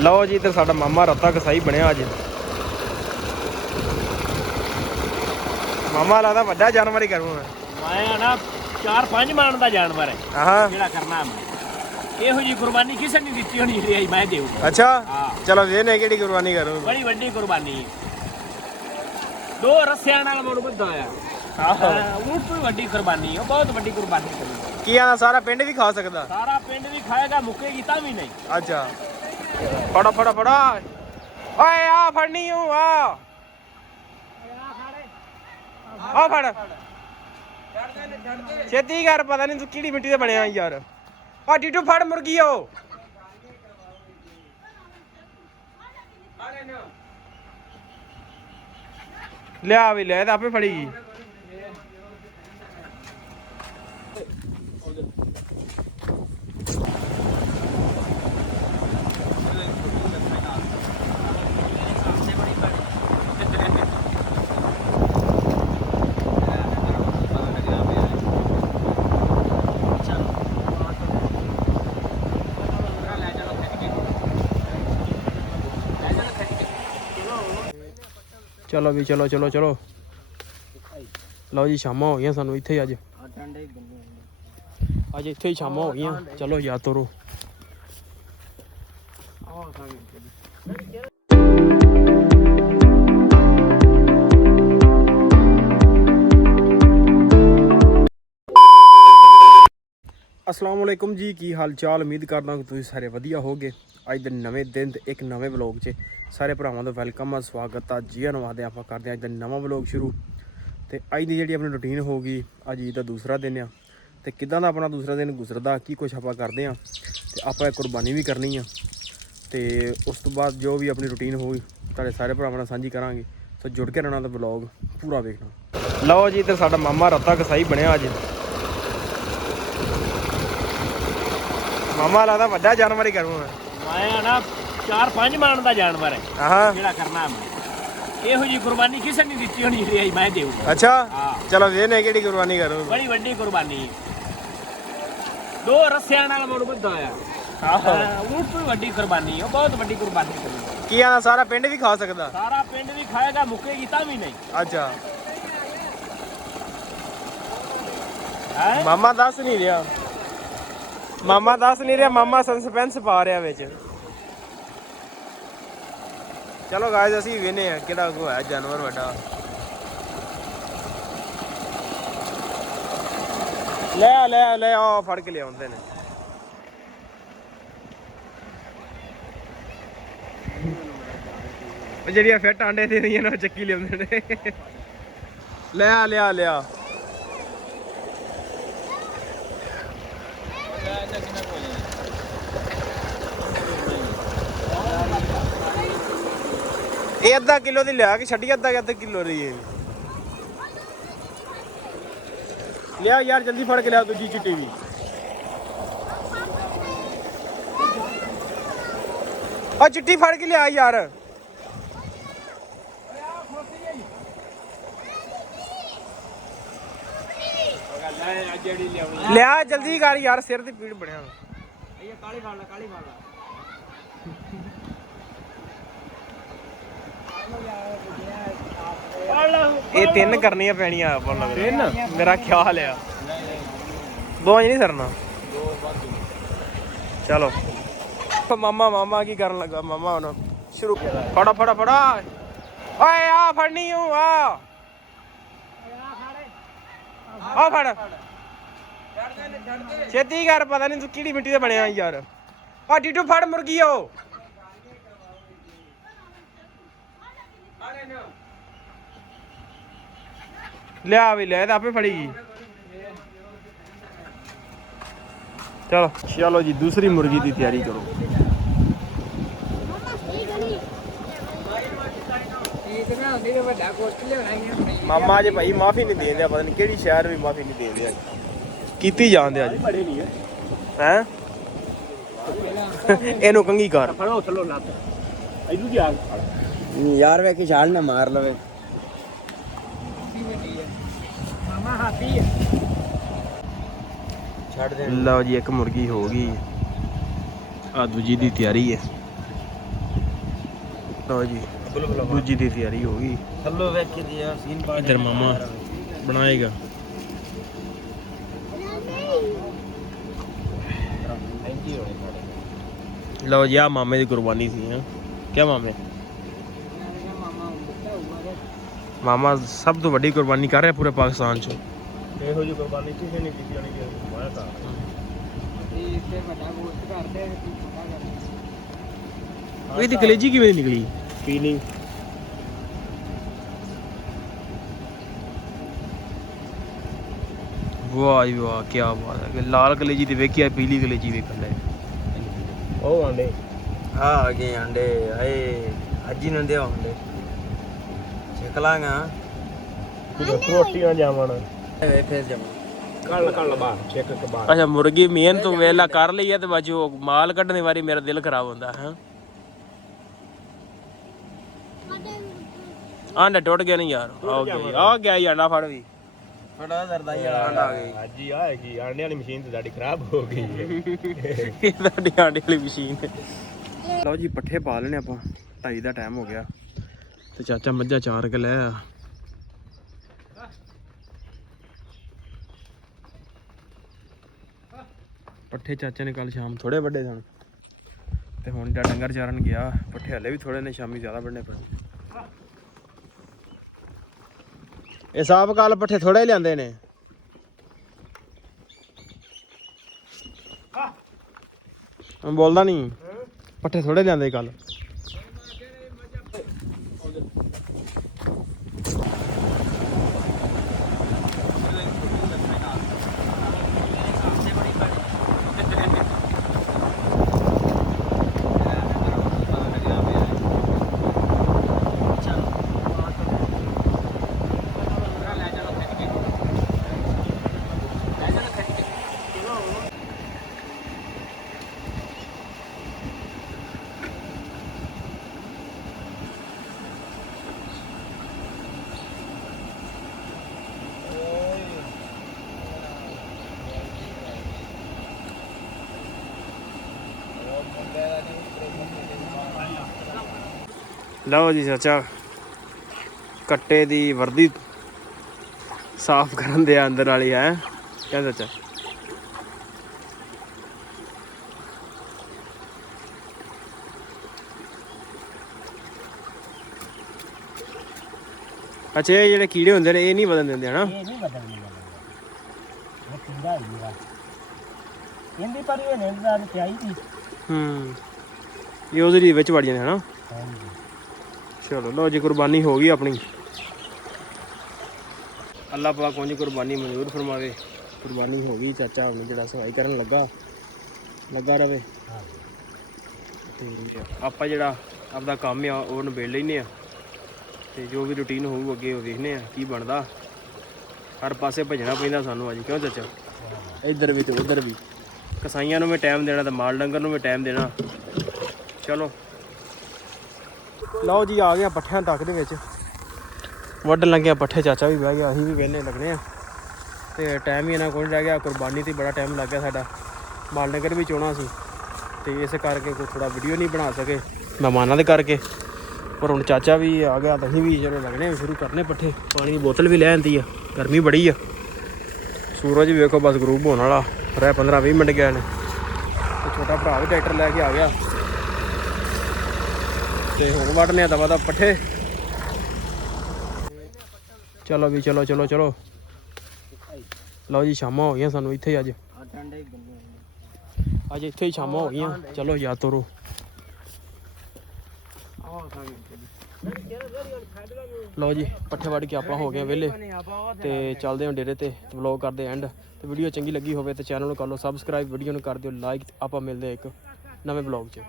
ਲਓ ਜੀ ਤੇ ਸਾਡਾ ਮਾਮਾ ਰੱਤਾ ਕਸਾਈ ਬਣਿਆ ਅੱਜ। ਮਾਮਾ ਲੱਗਦਾ ਵੱਡਾ ਜਾਨਵਰ ਹੀ ਕਰੂੰਗਾ ਮੈਂ। ਨਾ ਚਾਰ ਪੰਜ ਮਾਣ ਦਾ ਜਾਨਵਰ ਹੈ। ਆਹਾਂ। ਜਿਹੜਾ ਕਰਨਾ ਮੈਂ। ਇਹੋ ਜੀ ਕੁਰਬਾਨੀ ਕਿਸੇ ਨੇ ਦਿੱਤੀ ਹੋਣੀ ਜਿਹੜੀ ਮੈਂ ਦੇਉ ਅੱਛਾ? ਚਲੋ ਵੇਨੇ ਕਿਹੜੀ ਕੁਰਬਾਨੀ ਕਰੂ? ਬੜੀ ਵੱਡੀ ਕੁਰਬਾਨੀ ਹੈ। ਦੋ ਰੱਸਿਆਂ ਨਾਲ ਮੋੜ ਬੱਧਾ ਆ ਆਹੋ। ਉਹ ਤੋਂ ਵੱਡੀ ਕੁਰਬਾਨੀ ਹੈ। ਬਹੁਤ ਵੱਡੀ ਕੁਰਬਾਨੀ ਕਰੀ ਕੀ ਆ ਸਾਰਾ ਪਿੰਡ ਵੀ ਖਾ ਸਕਦਾ? ਸਾਰਾ ਪਿੰਡ ਵੀ ਖਾਏਗਾ ਮੁੱਕੇਗੀ ਤਾਂ ਵੀ ਨਹੀਂ। ਅੱਛਾ। ਫੜਾ ਫੜਾ ਫੜਾ। ਓਏ, ਆ ਫੜਨੀ ਹੂੰ ਆ। ਆ ਫੜ। ਛੇਤੀ ਕਰ, ਪਤਾ ਨਹੀਂ ਤੂੰ ਕਿਹੜੀ ਮਿੱਟੀ ਦੇ ਬਣਿਆ ਯਾਰ। ਆ ਟੀਟੂ, ਫੜ ਮੁਰਗੀਓ ਲਿਆ ਵੀ, ਲੈ ਤਾਂ ਆਪੇ ਫੜੀ। ਗਈ ਚਲੋ ਵੀ, ਚਲੋ ਚਲੋ ਚਲੋ। ਲਓ ਜੀ, ਸ਼ਾਮਾਂ ਹੋ ਗਈਆਂ ਸਾਨੂੰ ਇੱਥੇ ਅੱਜ। ਅੱਜ ਇੱਥੇ ਹੀ ਸ਼ਾਮਾਂ ਹੋ ਗਈਆਂ। ਚਲੋ ਯਾ ਤੁਰੋ। ਅਸਲਾਮ ਵਾਲੇਕੁਮ ਜੀ, ਕੀ ਹਾਲ ਚਾਲ ਉਮੀਦ ਕਰਦਾ ਕਿ ਤੁਸੀਂ ਸਾਰੇ ਵਧੀਆ ਹੋਗੇ ਅੱਜ ਦੇ ਨਵੇਂ ਦਿਨ ਤੇ ਇੱਕ ਨਵੇਂ ਵਲੌਗ 'ਚ ਸਾਰੇ ਭਰਾਵਾਂ ਦਾ ਵੈਲਕਮ ਆ, ਸਵਾਗਤ ਆ। ਜੀ ਆਨਵਾਦੇ ਆਪਾਂ ਕਰਦੇ ਹਾਂ, ਅੱਜ ਦਾ ਨਵਾਂ ਵਲੌਗ ਸ਼ੁਰੂ। ਤੇ ਅੱਜ ਦੀ ਜਿਹੜੀ ਆਪਣੀ ਰੁਟੀਨ ਹੋਗੀ ਅੱਜ ਈਦ ਦਾ ਦੂਸਰਾ ਦਿਨ ਆ। ਤੇ ਕਿਦਾਂ ਦਾ ਆਪਣਾ ਦੂਸਰਾ ਦਿਨ ਗੁਜ਼ਰਦਾ, ਕੀ ਕੁਝ ਆਪਾਂ ਕਰਦੇ ਆ ਤੇ ਆਪਾਂ ਕੁਰਬਾਨੀ ਵੀ ਕਰਨੀ ਆ। ਤੇ ਉਸ ਤੋਂ ਬਾਅਦ ਜੋ ਵੀ ਆਪਣੀ ਰੁਟੀਨ ਹੋਈ ਤੁਹਾਡੇ ਸਾਰੇ ਭਰਾਵਾਂ ਨਾਲ ਸਾਂਝੀ ਕਰਾਂਗੇ। ਸੋ ਜੁੜ ਕੇ ਰਹਿਣਾ ਤਾਂ ਵਲੌਗ ਪੂਰਾ ਵੇਖਣਾ। ਲਓ ਜੀ, ਤੇ ਸਾਡਾ ਮਾਮਾ ਰੱਤਾ ਕਸਾਈ ਬਣਿਆ ਅੱਜ। ਮਾਮਾ ਲੱਗਦਾ ਵੱਡਾ ਜਾਨਵਰ ਹੀ ਕਰੂੰਗਾ। ਮੈਂ ਆ ਨਾ ਚਾਰ ਪੰਜ ਮਾਣ ਦਾ ਜਾਨਵਰ ਹੈ। ਆਹਾਂ। ਜਿਹੜਾ ਕਰਨਾ ਮੈਂ। ਇਹੋ ਜੀ ਕੁਰਬਾਨੀ ਕਿਸੇ ਨੇ ਦਿੱਤੀ ਹੋਣੀ ਜਿਹੜੀ ਮੈਂ ਦੇਉ ਅੱਛਾ। ਹਾਂ। ਚਲੋ ਵੇਨੇ ਕਿਹੜੀ ਕੁਰਬਾਨੀ ਕਰੂ? ਬੜੀ ਵੱਡੀ ਕੁਰਬਾਨੀ। ਹੈ ਦੋ ਰੱਸਿਆਂ ਨਾਲ ਮੋੜ ਬੱਧਾ ਆ। ਆਹੋ। ਉਹ ਤੋਂ ਵੱਡੀ ਕੁਰਬਾਨੀ ਹੈ ਬਹੁਤ ਵੱਡੀ ਕੁਰਬਾਨੀ ਕਰੀ ਕੀ ਆ ਸਾਰਾ ਪਿੰਡ ਵੀ ਖਾ ਸਕਦਾ? ਸਾਰਾ ਪਿੰਡ ਵੀ ਖਾਏਗਾ ਮੁੱਕੇਗੀ ਤਾਂ ਵੀ ਨਹੀਂ। ਅੱਛਾ। ਹੈ? ਮਾਮਾ ਦੱਸ ਨਹੀਂ ਰਿਹਾ। ਮਾਮਾ ਦੱਸ ਨਹੀਂ ਰਿਹਾ ਮਾਮਾ ਸਸਪੈਂਸ ਪਾ ਰਿਹਾ ਵਿੱਚ। ਚਲੋ ਗਾਇਜ਼ ਅਸੀਂ ਵੇਨੇ ਆ ਕਿਹੜਾ ਕੋ ਹੈ ਜਾਨਵਰ ਵੱਡਾ। ਲੈ ਆ, ਲੈ ਆ, ਲੈ ਆ ਫੜ ਕੇ ਲਿਆਉਂਦੇ ਨੇ। ਉਹ ਜਿਹੜੀਆਂ ਫਿੱਟ ਆਂਡੇ ਦੇ ਰਹੀਆਂ ਨੇ ਉਹ ਚੱਕੀ ਲਿਆਉਂਦੇ ਨੇ। ਲਿਆ ਲਿਆ ਲਿਆ। ਇਹ ਅੱਧਾ ਕਿਲੋ ਦੀ ਲਿਆ ਕੇ ਛੱਡੀ, ਅੱਧਾ ਅੱਧਾ ਕਿਲੋ ਰਹੀ ਹੈ ਲਿਆ ਯਾਰ, ਜਲਦੀ ਫੜ ਕੇ ਲਿਆ ਦੂਜੀ ਚਿੱਟੀ ਵੀ। ਆ ਚਿੱਟੀ ਫੜ ਕੇ ਲਿਆ ਯਾਰ। ਲਿਆ, ਜਲਦੀ ਕਰ ਯਾਰ, ਸਿਰ ਤੇ ਪੀੜ ਬਣਿਆ ਇਹ ਕਾਲੀ ਫੜ ਲੈ, ਕਾਲੀ ਫੜ ਲੈ। ਇਹ ਤਿੰਨ ਕਰਨੀਆਂ ਪੈਣੀਆਂ ਆਪਾਂ ਨੂੰ ਲੱਗਦਾ। ਤਿੰਨ? ਮੇਰਾ ਖਿਆਲ ਆ। ਦੋ ਨਹੀਂ ਸਰਨਾ। ਚਲੋ। ਮਾਮਾ ਮਾਮਾ ਕੀ ਕਰਨ ਲੱਗਾ? ਮਾਮਾ ਹੁਣ ਸ਼ੁਰੂ ਫੜਾ ਫੜਾ ਫੜਾ। ਓਏ ਆ ਫੜਨੀ ਹੂੰ ਆ। ਆ ਫੜ। ਛੇਤੀ ਕਰ ਪਤਾ ਨਹੀਂ ਤੂੰ ਕਿਹੜੀ ਮਿੱਟੀ ਦੇ ਬਣਿਆ ਯਾਰ। ਆ ਟੀਟੂ ਫੜ ਮੁਰਗੀਓ। ਲਿਆ ਵੀ ਲੈ ਤਾਂ ਆਪੇ ਫੜੀ ਗਈ ਚਲੋ। ਚਲੋ ਜੀ ਦੂਸਰੀ ਮੁਰਗੀ ਦੀ ਤਿਆਰੀ ਕਰੋ। ਮਾਮਾ ਜੀ ਭਾਈ ਮਾਫੀ ਨਹੀਂ ਦੇਂਦੇ ਪਤਾ ਨਹੀਂ ਕਿਹੜੀ ਸ਼ਹਿਰ ਵੀ ਮਾਫੀ ਨਹੀਂ ਦੇਂਦੇ ਅੱਜ। ਕੀਤੀ ਜਾਂਦੇ ਅੱਜ। ਬੜੇ ਨਹੀਂ ਹੈ। ਹੈ? ਇਹਨੂੰ ਕੰਗੀ ਕਰ। ਫੜੋ ਥੱਲੋਂ ਲੱਤ। ਇਹਨੂੰ ਦੀ ਆ। ਯਾਰ ਵੇ ਕਿ ਛਾਲ ਨਾ ਮਾਰ ਲਵੇ। ਮਾਮਾ ਹਾਥੀ ਹੈ ਛੱਡ ਦੇ ਲਓ ਜੀ ਇੱਕ ਮੁਰਗੀ ਹੋ ਗਈ। ਆ ਦੂਜੀ ਦੀ ਤਿਆਰੀ ਹੈ। ਲਓ ਜੀ ਦੂਜੀ ਦੀ ਤਿਆਰੀ ਹੋ ਗਈ। ਥੱਲੋ ਵੇਖ ਕੇ ਦਿਆ ਸੀਨ ਪਾ ਇਧਰ ਮਾਮਾ ਬਣਾਏਗਾ। ਲਓ ਜੀ ਆ ਮਾਮੇ ਦੀ ਕੁਰਬਾਨੀ ਸੀ ਹਾਂ। ਕਿਆ ਮਾਮੇ? ਮਾਮਾ ਸਭ ਤੋਂ ਵੱਡੀ ਕੁਰਬਾਨੀ ਕਰ ਰਿਹਾ ਪੂਰੇ ਪਾਕਿਸਤਾਨ 'ਚ। ਇਹੋ ਜਿਹੀ ਕੁਰਬਾਨੀ ਕਿਸੇ ਨੇ ਕੀਤੀ ਜਾਣੀ ਕਿ ਮੈਂ ਤਾਂ ਉਹ ਇਹਦੀ ਕਲੇਜੀ ਕਿਵੇਂ ਨਿਕਲੀ? ਫੀਲਿੰਗ ਵਾਹ ਜੀ ਵਾਹ ਕੀ ਬਾਤ ਹੈ। ਕਿ ਲਾਲ ਕਲੇਜੀ ਤੇ ਵੇਖਿਆ ਪੀਲੀ ਕਲੇਜੀ ਵੇਖਣ ਲੈ ਉਹ ਆਂਡੇ। ਆ ਆ ਗਏ ਅੰਡੇ ਆਏ ਅੱਜ ਹੀ ਨੰਦੇ ਆਉਂਦੇ। ਛਕ ਲਾਂਗਾ ਰੋਟੀਆਂ ਜਾਵਣ। ਵੇ ਫੇਸ ਜਮਾ ਕੱਲ ਕੱਲ ਬਾਹਰ ਚੈੱਕ ਕੇ ਬਾਹਰ। ਅੱਛਾ ਮੁਰਗੀ ਮਿਹਨਤ ਤੋਂ ਵੇਲਾ ਕਰ ਲਈ ਹੈ ਤੇ ਬਾਜੂ ਮਾਲ ਕੱਢਣ ਦੀ ਵਾਰੀ ਮੇਰਾ ਦਿਲ ਖਰਾਬ ਹੁੰਦਾ ਹੈ? ਆਂਡਾ ਟੁੱਟ ਗਿਆ ਨਹੀਂ ਯਾਰ। ਆ ਗਿਆ ਆ ਗਿਆ ਹੀ ਆਂਡਾ ਫੜ ਵੀ। ਥੋੜਾ ਜ਼ਰਦਾਈ ਵਾਲਾ ਅੰਡਾ ਆ ਗਈ। ਅੱਜ ਹੀ ਆਏਗੀ ਆਂਡੇ ਵਾਲੀ ਮਸ਼ੀਨ ਤੇ ਸਾਡੀ ਖਰਾਬ ਹੋ ਗਈ ਹੈ। ਇਹ ਤੁਹਾਡੀ ਆਂਡੇ ਵਾਲੀ ਮਸ਼ੀਨ। ਲਓ ਜੀ ਪੱਠੇ ਪਾ ਲੈਣੇ ਆਪਾਂ ਢਾਈ ਦਾ ਟਾਈਮ ਹੋ ਗਿਆ। ਤੇ ਚਾਚਾ ਮੱਝਾਂ ਚਾਰ ਕੇ ਲੈ ਆ। ਪੱਠੇ ਚਾਚੇ ਨੇ ਕੱਲ ਸ਼ਾਮ ਥੋੜੇ ਵੱਡੇ ਸਨ। ਤੇ ਹੁਣ ਜਿਹੜਾ ਡੰਗਰ ਚਾਰਨ ਗਿਆ, ਪੱਠੇ ਹਲੇ ਵੀ ਥੋੜੇ ਨੇ, ਸ਼ਾਮੀ ਜ਼ਿਆਦਾ ਵੱਡੇ ਪਏ ਇਹ ਸਾਬ ਕੱਲ ਪੱਠੇ ਥੋੜੇ ਲਿਆਂਦੇ ਨੇ। ਮੈਂ ਬੋਲਦਾ ਨਹੀਂ ਪੱਠੇ ਥੋੜੇ ਲਿਆਂਦੇ ਕੱਲ ਲਓ ਜੀ ਚਾਚਾ ਕੱਟੇ ਦੀ ਵਰਦੀ ਸਾਫ਼ ਕਰਨ ਦੇ ਅੰਦਰ ਵਾਲੀ ਹੈ। ਕਿਆ ਚਾਚਾ? ਅੱਛਾ ਇਹ ਜਿਹੜੇ ਕੀੜੇ ਹੁੰਦੇ ਨੇ ਇਹ ਨਹੀਂ ਵਧਣ ਦਿੰਦੇ ਹਨਾ? ਇਹ ਨਹੀਂ ਬਦਲਣੀ ਇਹ ਕੀੜਾ ਹੀ ਮੇਰਾ ਇਹਦੀ ਪਰ ਇਹ ਨਿੰਦਾ ਤੇ ਆਈ ਸੀ। ਹੂੰ। ਇਹ ਉਹਦੇ ਵਿੱਚ ਵੜ ਜਾਂਦੇ ਹਨਾ? ਹਾਂਜੀ। ਚਲੋ ਲੋ ਜੀ, ਕੁਰਬਾਨੀ ਹੋ ਗਈ ਆਪਣੀ। ਅੱਲਾ ਪਾਕ ਕੋਈ ਕੁਰਬਾਨੀ ਮਨਜ਼ੂਰ ਫਰਮਾਵੇ। ਕੁਰਬਾਨੀ ਹੋ ਗਈ, ਚਾਚਾ ਹੁਣ ਜਿਹੜਾ ਸਫ਼ਾਈ ਕਰਨ ਲੱਗਾ ਲੱਗਾ ਰਵੇ। ਤੇ ਆਪਾਂ ਜਿਹੜਾ ਆਪਦਾ ਕੰਮ ਆ, ਉਹ ਨਿਬੇੜ ਲੈਨੇ ਆ। ਤੇ ਜੋ ਵੀ ਰੁਟੀਨ ਹੋਊ, ਅੱਗੇ ਉਹ ਵੇਖਨੇ ਆ ਕੀ ਬਣਦਾ। ਹਰ ਪਾਸੇ ਭਜਣਾ ਪੈਂਦਾ ਸਾਨੂੰ ਅੱਜ, ਕਿਉਂ ਚਾਚਾ? ਇੱਧਰ ਵੀ ਤੇ ਉੱਧਰ ਵੀ। ਕਸਾਈਆਂ ਨੂੰ ਵੀ ਟਾਈਮ ਦੇਣਾ ਤੇ ਮਾਲ ਡੰਗਰ ਨੂੰ ਵੀ ਟਾਈਮ ਦੇਣਾ। ਚਲੋ। ਲਓ ਜੀ, ਆ ਗਿਆ ਪੱਠਿਆਂ ਤੱਕ ਦੇ ਵਿੱਚ। ਵੱਢਣ ਲੱਗਿਆ ਪੱਠੇ, ਚਾਚਾ ਵੀ ਬਹਿ ਗਿਆ, ਅਸੀਂ ਵੀ ਵੇਹਨੇ ਲੱਗਣੇ ਆ ਤੇ ਟਾਈਮ ਹੀ ਇਹਨਾਂ ਕੋਲ ਰਹਿ ਗਿਆ, ਕੁਰਬਾਨੀ ਤੇ ਬੜਾ ਟਾਈਮ ਲੱਗ ਗਿਆ ਸਾਡਾ। ਮਾਲ ਨਗਰ ਵੀ ਚੋਣਾ ਸੀ, ਤੇ ਇਸ ਕਰਕੇ ਕੋਈ ਥੋੜਾ ਵੀਡੀਓ ਨਹੀਂ ਬਣਾ ਸਕੇ, ਮਹਿਮਾਨਾਂ ਦੇ ਕਰਕੇ। ਪਰ ਹੁਣ ਚਾਚਾ ਵੀ ਆ ਗਿਆ, ਤਾਂ ਅਸੀਂ ਵੀ ਚਲੋ ਲੱਗਣੇ ਸ਼ੁਰੂ ਕਰਨੇ ਪੱਠੇ। ਪਾਣੀ ਦੀ ਬੋਤਲ ਵੀ ਲੈ ਆਂਦੀ ਆ, ਗਰਮੀ ਬੜੀ ਆ। ਸੂਰਜ ਵੀ ਵੇਖੋ, ਬਸ ਗਰੂਬ ਹੋਣ ਵਾਲਾ। ਰਹਿ 15 20 ਮਿੰਟ ਗਏ ਨੇ ਤੇ ਛੋਟਾ ਭਰਾ ਵੀ ਟਰੈਕਟਰ ਲੈ ਕੇ ਆ ਗਿਆ। ਤੇ ਹੁਣ ਵੱਢਨੇ ਆ ਦਵਾ ਦਾ ਪੱਠੇ। ਚਲੋ ਵੀ, ਚਲੋ ਚਲੋ ਚਲੋ। ਲਓ ਜੀ, ਸ਼ਾਮਾਂ ਹੋ ਗਈਆਂ ਸਾਨੂੰ ਇੱਥੇ ਅੱਜ। ਅੱਜ ਇੱਥੇ ਹੀ ਸ਼ਾਮਾਂ ਹੋ ਗਈਆਂ। ਚਲੋ ਯਾ ਤੋਰੋ। ਲਓ ਜੀ, ਪੱਠੇ ਵੱਢ ਕੇ ਆਪਾਂ ਹੋ ਗਏ ਵਿਹਲੇ। ਤੇ ਚੱਲਦੇ ਹਾਂ ਡੇਰੇ ਤੇ ਵਲੌਗ ਕਰਦੇ ਐਂਡ ਤੇ ਵੀਡੀਓ ਚੰਗੀ ਲੱਗੀ ਹੋਵੇ ਤੇ ਚੈਨਲ ਨੂੰ ਕਰ ਲਓ ਸਬਸਕ੍ਰਾਈਬ ਵੀਡੀਓ ਨੂੰ ਕਰ ਦਿਓ ਲਾਈਕ ਆਪਾਂ ਮਿਲਦੇ ਹਾਂ ਇੱਕ ਨਵੇਂ ਵਲੌਗ 'ਚ।